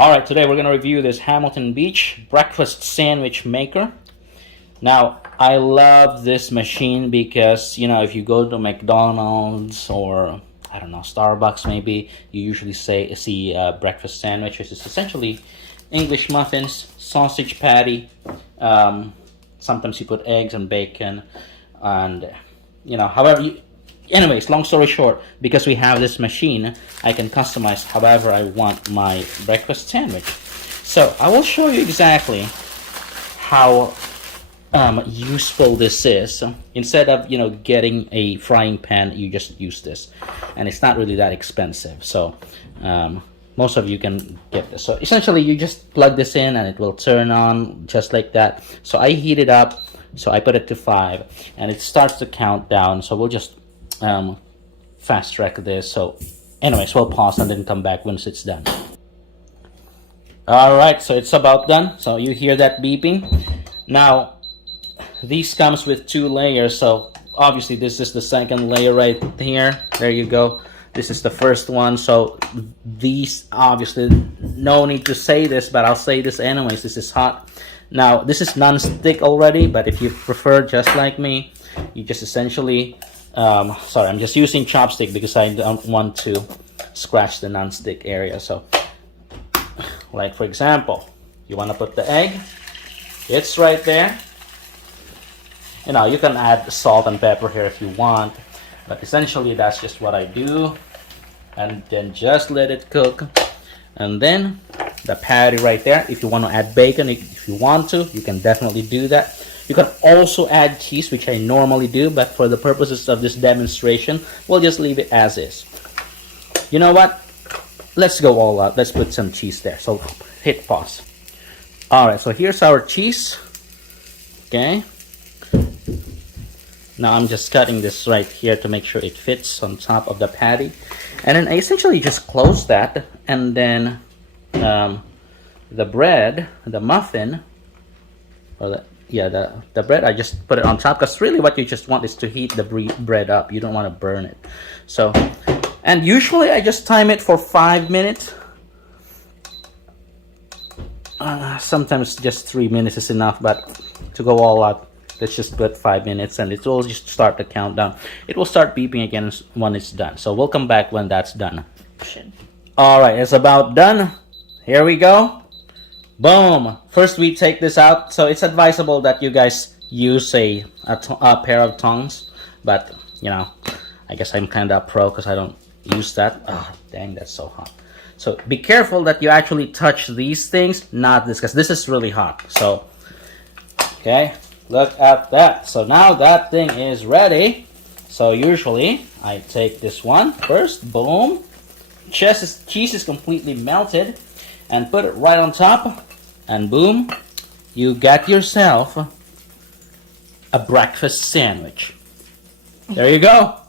Alright, today we're going to review this Hamilton Beach breakfast sandwich maker. Now, I love this machine because, you know, if you go to McDonald's or, I don't know, Starbucks maybe, you usually see breakfast sandwiches. It's essentially English muffins, sausage patty, sometimes you put eggs and bacon, and, you know, anyways, long story short, because we have this machine, I can customize however I want my breakfast sandwich. So I will show you exactly how useful this is. So instead of, you know, getting a frying pan, you just use this, and it's not really that expensive. So most of you can get this. So essentially, you just plug this in, and it will turn on just like that. So I heat it up. So I put it to 5, and it starts to count down. So we'll just fast track this. So anyways, we'll pause and then come back once it's done. Alright, so it's about done. So you hear that beeping. Now these comes with 2 layers, so obviously this is the second layer right here. There you go. This is the first one. So these, obviously no need to say this, but I'll say this anyways. This is hot. Now this is non-stick already, but if you prefer, just like me, you just essentially sorry, I'm just using chopstick because I don't want to scratch the non-stick area. So like for example, you want to put the egg, it's right there. You know, you can add salt and pepper here if you want, but essentially that's just what I do. And then just let it cook. And then the patty right there. If you want to add bacon, if you want to, you can definitely do that. You can also add cheese, which I normally do, but for the purposes of this demonstration, we'll just leave it as is. You know what? Let's go all out. Let's put some cheese there. So hit pause. Alright, so here's our cheese. Okay. Now I'm just cutting this right here to make sure it fits on top of the patty. And then I essentially just close that, and then the bread, the muffin, or the bread, I just put it on top, because really what you just want is to heat the bread up. You don't want to burn it. So, and usually I just time it for 5 minutes. Sometimes just 3 minutes is enough, but to go all out, let's just put 5 minutes, and it will just start the countdown. It will start beeping again when it's done. So we'll come back when that's done. Alright, it's about done. Here we go. Boom! First we take this out. So it's advisable that you guys use a pair of tongs. But, you know, I guess I'm kind of pro because I don't use that. Oh, dang, that's so hot. So be careful that you actually touch these things, not this, because this is really hot. So, okay, look at that. So now that thing is ready. So usually I take this one first. Boom! Cheese is completely melted, and put it right on top, and boom, you got yourself a breakfast sandwich. There you go.